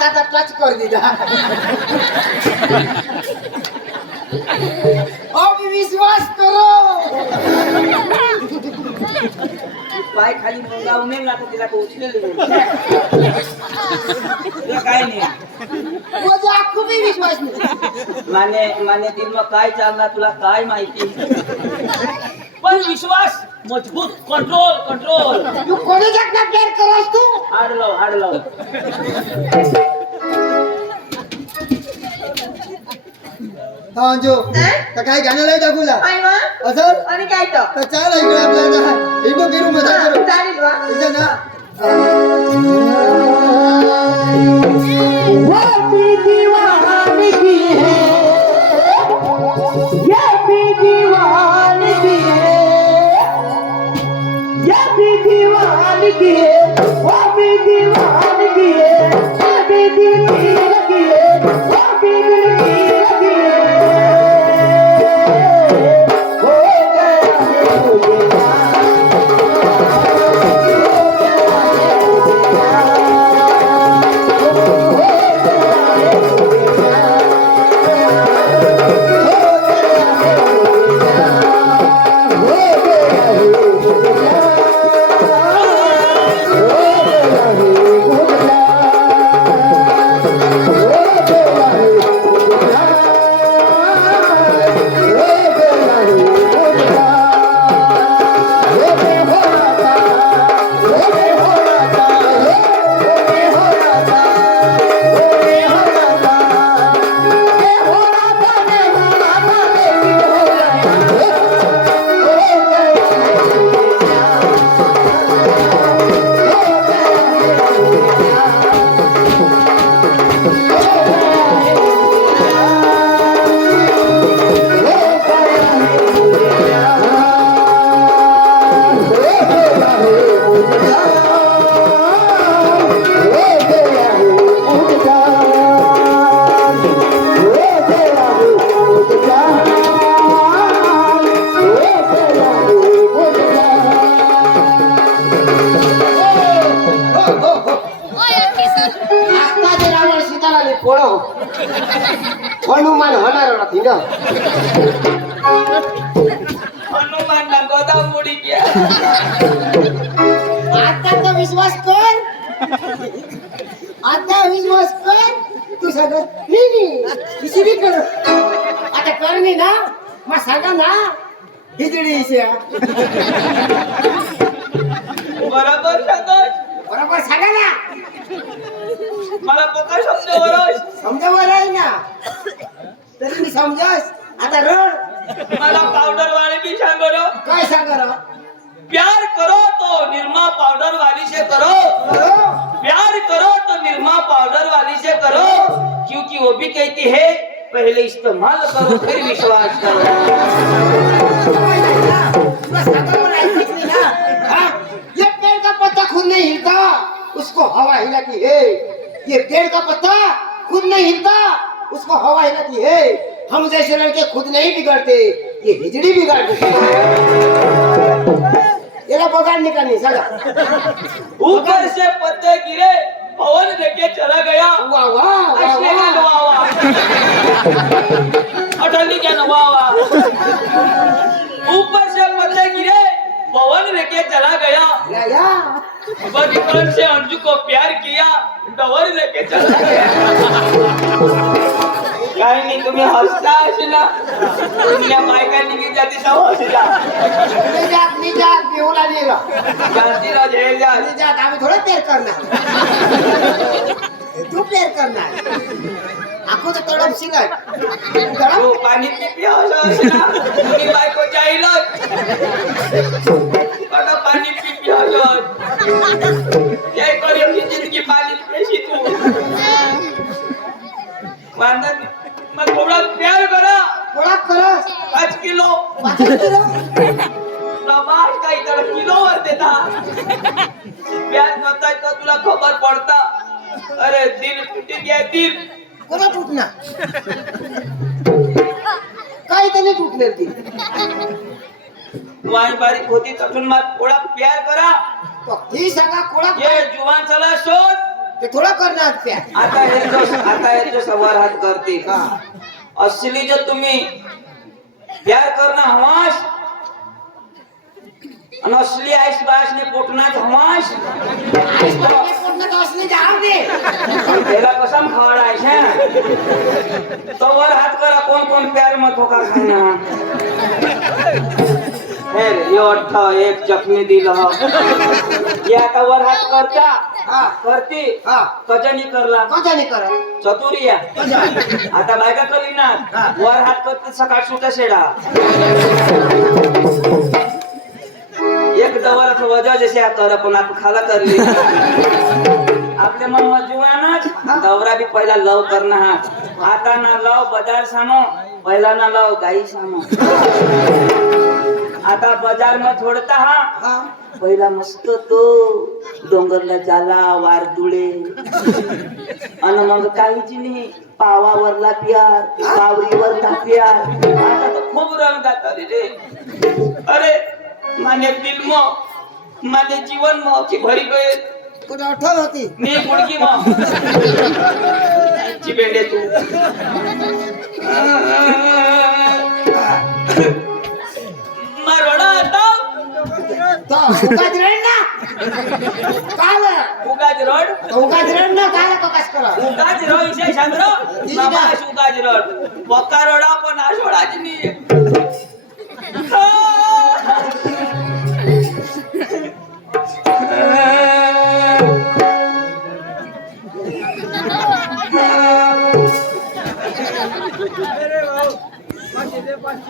हाताचा टच कर दिला. अब विश्वास करो. पाय खाली मुंगा उमेल ना तर तिला तुला काय नाही. माझा आखू बी विश्वास नाही. माने माने दिल मग काय चालणार तुला काय माहिती? पण विश्वास मजबूत कंट्रोल कंट्रोल तू कोणी जगना प्यार करस तू? हाड लाव हाड लाव जो तर काय गाणं नाही दाखवला? असं? आणि काय तर चाल इकडे आपल्याला हिंडू फिरू मजा करू. चालेल वा. इथं ना. हो ले पोळो हनुमान होणार नाही ना हनुमान ना गोदाम मुडी घ्या. आता तर विश्वास कर. आता विश्वास कर. तू सगळं मी मी किसी भी कर. आता करणी ना. मग सांगा ना. हिजडी बरोबर सांगत. बरोबर सांगा ना. मला पक्का शब्द बरोबर समजावर आहे ना. तरी मी समजस. आता रड. मला पावडर वाले भी सांग बरो. काय सांगा? प्यार करो तो निरमा पाउडर वाली से करो. बरो? प्यार करो तो निरमा पाउडर वाली से करो. क्योंकि वो भी कहती है पहले इस्तेमाल करो फिर विश्वास करो. तुला सांगा मला ऐकत नाही ना. हाँ? ये पेड़ का पत्ता खुद नहीं हिलता उसको हवा हिलाती है। ये पेड़ का पत्ता खुद नहीं हिलता उसको हवा हिलाती है। हम जैसे लड़के खुद नहीं बिगड़ते ये हिजड़ी बिगाड़ देती येला बगाड़ने का सगा ऊपर से पत्ते गिरे पवन लेके चला गया। वाह वाह वाह वाह। क्या वाह। वाह। ऊपर से पत्ते गिरे पवन लेके चला गया। बचपन से अंजू को प्यार किया डवर लेके चला गया. काही नाही तुम्ही हसता असे ना. तुमच्या बायका निघी जाती सब हसला निजात निजात बेहुला नेला जानती राज हे जा निजात आम्ही थोडे पेर करणार. तू पेर करणार. आखो तो पाणी पिपी असं असे ना तुम्ही बायको जाईलच आता पाणी पिपी असं जय करीमची जिंदगी पाणी पेशी तू. बांधत मग थोडा प्यार करा. गोळा करस पाच किलो. प्रमाण काही तर किलोवर देता. व्याज नव्हता तर तुला खबर पडता. अरे दिल तुटी गया दिल. कोणा तुटणार? काही तर नाही तुटणार ती. वाई बारीक होती तसून मग थोडा प्यार करा. ही सांगा कोणा ये जुवान चला शोध. ते थोडं करणार प्यार. आता हे जो आता हे जो सवाल हात करते हा असली जो तुम्ही प्यार करणं हवास आणि असली आईस बासने जाऊ दे त्याला कसम खवडायचं तो वर हात करा कोण कोण प्यार मत हो का खाना हे एक जखमी दिलं हे आता वर हात करता हा करते हा कजनी करला कशाने कर चतुरिया आता बायका करी ना हा. वर हात करते सकाळ सुटा शेडा एक दवर वजा जसे कर पण आपण खाला करली आपले मन मजुवानच दौरा भी पहला लव करना हा आता ना लव बाजार सामो पहला ना लव गाई सामो आता बाजार में थोडता हा. हा पहिला मस्त तो डोंगरला जाला वार दुळे अन मग काहीच नाही पावावरला प्यार पावरीवरला प्यार. आता तर खूप रंग जातात रे. अरे माने फिल्म माने जीवन मावची भरी गए कुठं आठवण होती? मी गुडकी माव ची बेंडे तू। मरोडा आता तो उगाच रेड ना। काल? उगाच रोड। तो उगाच रेड ना काल ककास कर। उगाच रोड विषय शांद्र नमाश उगाच रोड। पक्का रोडा पण सोडाच नाही.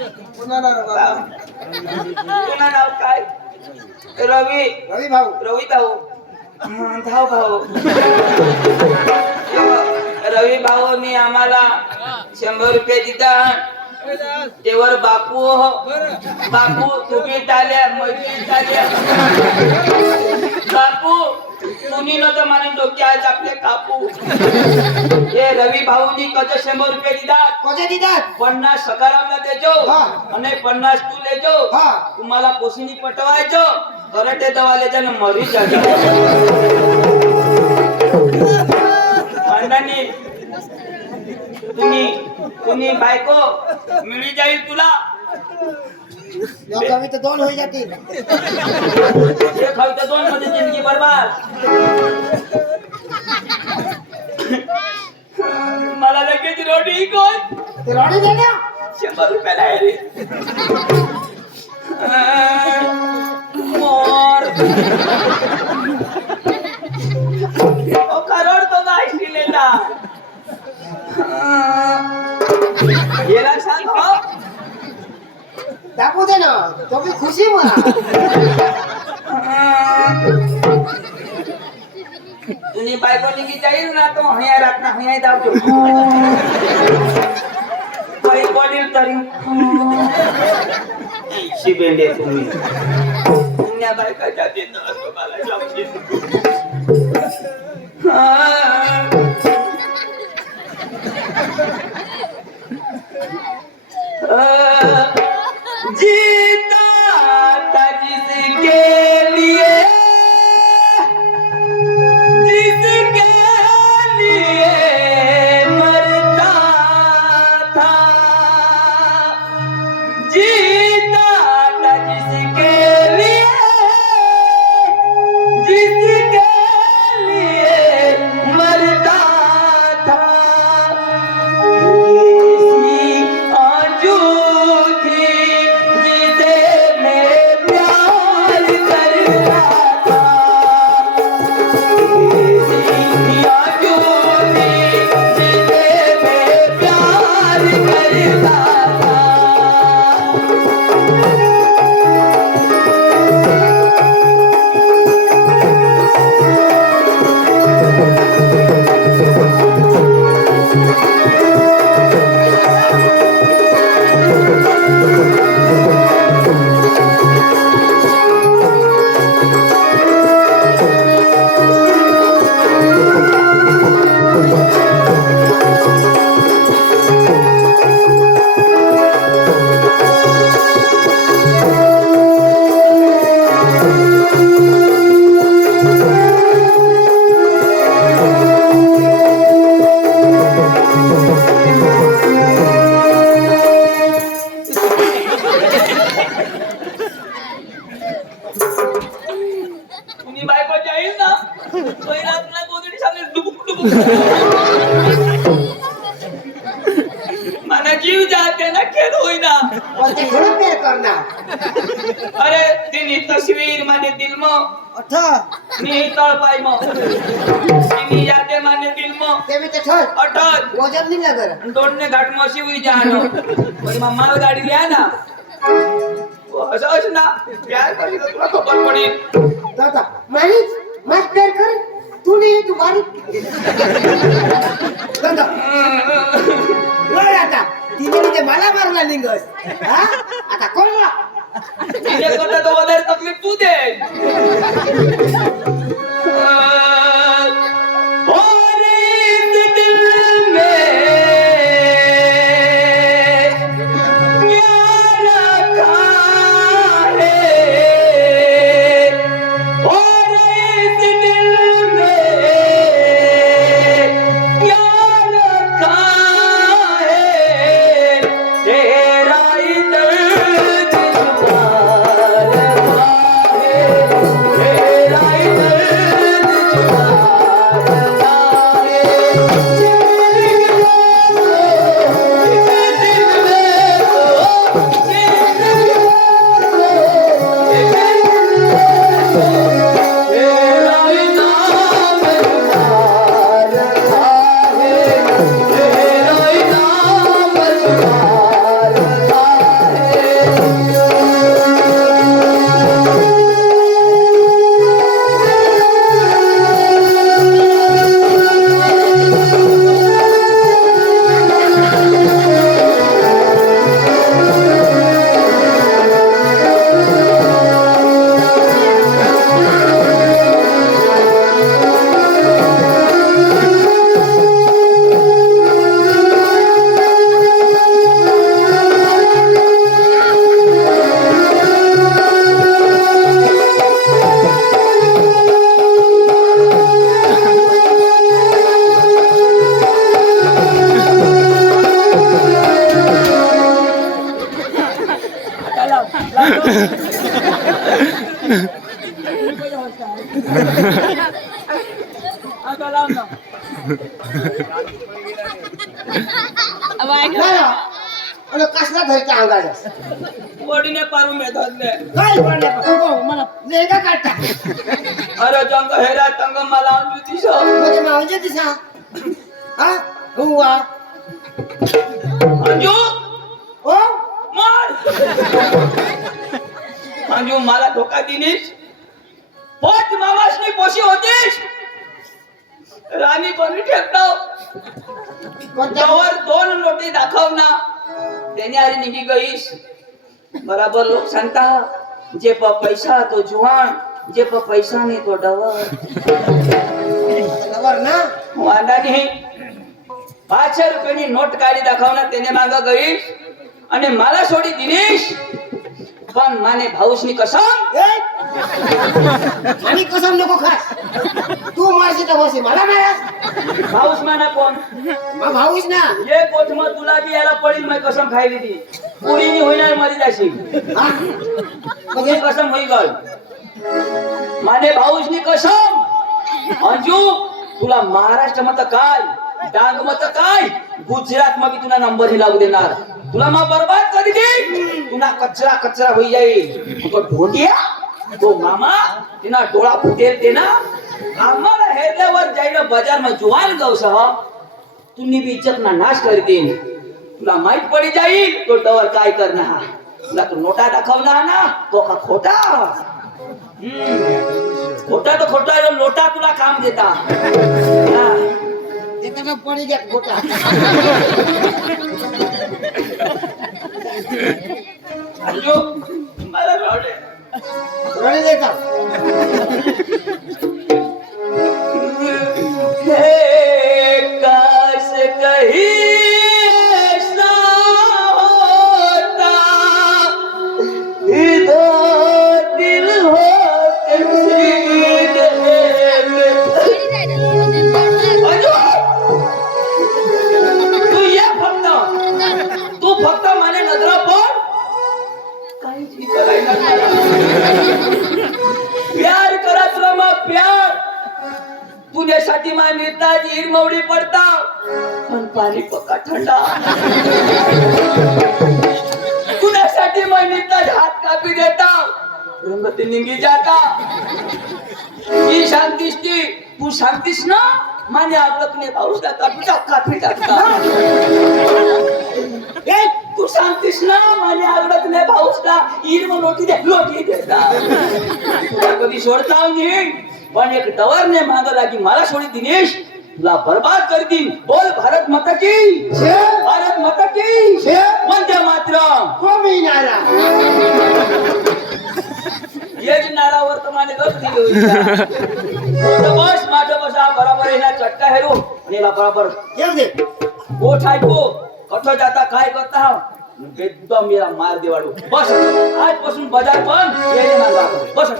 तुला नाव काय? रवी. रवी भाऊ. रवी भाऊ. धाव भाऊ. रवी भाऊनी आम्हाला शंभर रुपये दितात तेवर बापू हो. बापू तुम्ही टाल्या मैत्री टाल्या. बापू तुम्ही न तर माने डोक्यात आपले कापू. हे रवी भाऊनी कद शंभर रुपये दितात कोणत्या दितात पन्नास सकारामला देजो. हा. आणि पन्नास तू लेजो. हा. तुम्हाला पोसिनी पटवायचो. करटे दवाल्याच्या मरी जायचं अण्णांनी तुम्ही तुम्ही बायको मिळी जाईल तुला. कमी तर दोन होई जातील. एक हवी दोन मध्ये जिंदगी बरबाद. मला लगेच रोटी कोण? ते रडी दे ना. शंभर रुपयाला आहे रे. मोर. ओ करोड तो गाय दिलेला. गेला सांग हो टाकू दे ना तो बी खुशी म्हणा तुम्ही बायको निघी जाईल ना तो हया रात ना हया दावतो वडील तरी शिबेंडे तुम्ही पुण्या बायका जाते तर तुम्हाला जीता मला जीव जाते ना खेळ होईना. वरती थोडं पे करणार. अरे तिने तस्वीर माने दिल मग अठं मी तळपाय मग तिने यादे माने दिल मग ते मी ते ठर अटल वजन नाही ना जरा दोनने घाट मशी हुई जानो पण मामाला गाडी लिहा ना. असं असं ना. प्यार करील, तुला खबर पडेल. दादा माणिक माझ पेर कर तू नाही आहे, तू बारीक गंगा. वळ आता तिने तिथे मला मारला निंगस हा? आता कोण मार? तिच्याकडनं तो वधार तकलीफ तू दे अरे कसला धरचा अंदाज वडीने पारू मेधातले काय वडीने पारू? हो, हो, मला लेगा काटा अरे जंग हेरा तंग मला अंजू दिसा म्हणजे मला म्हणजे हो, अंजू दिसा हा? हुआ अंजू! ओ मार! માંગ્યું મારા ધોકા દીનીશ પોત મામાસની પોશી હોતીશ રાની કોની ઠેકડાવ કોટાवर दोन लोटी दाखवना त्याने अरे निघी गईस. बराबर लोक सांगता जे प पैसा तो जुवान जे प पैसा नाही तो डवर. डवर ना? वांडाने पाचशे रुपयानी नोट काढी दाखवणार त्याने माग गईस. आणि मला सोडी दिनेश पण माने भाऊसनी कसम? आणि कसम नको खास. तू मारशी तर बसे मला नाही भाऊस माना कोण? भाऊस ना. ये कोठ तुला बी याला पडील मग कसम खायली ती. पुरी होईना मध्ये जाशील. हा? कसम होई गल. माने भाऊसनी कसम. अंजू तुला महाराष्ट्र मत काय? डांग मत काय? गुजरात मध्ये तुला नंबर हे लागू देणार. तुला मग बर्बाद करी दे? तुला कचरा कचरा होई जाईल. तो ढोंडिया? तो मामा? तिना डोळा फुटेल ते ना आम्हाला हेरल्यावर जाईल बाजारमध्ये जुवान गवसह तुम्ही बी इज्जत ना नाश कर देईन तुला माहीत पडी जाईल तो डवर काय करणार? तुला तो नोटा दाखवणार ना? तो का खोटा. खोटा तो खोटा आहे, लोटा तुला काम देता. पडी घ्या मला रडे. रडे नाही. प्यार करा तुला तुझ्यासाठी हिरमवडी पडता पण पाणी पक्का थंडा तुझ्यासाठी माय नेताजी हात कापी देता रंग ते निघी जाता ही शांतीस ती तू शांतीस ना? माने आपलं तुने पाऊस टाका तुझा कापी टाकता तू सांगतीस ना? माझ्या आगडात नाही भाऊस का इरम लोटी दे लोटी देता कधी सोडता नाही पण एक डवर ने माग लागी मला सोडी दिनेश तुला बर्बाद कर दिन बोल भारत माता की भारत माता की वंदे मातरम. कोमी नारा. येच नारावर तर माने गप दिली बस माझं बस हा बराबर येणार चटका हेरू याला बराबर. येऊ दे. ओ ठायको कठो जाता काय करता? एकदम मेरा मार देवाडू. बस. आजपासून बाजार येणे मार बस.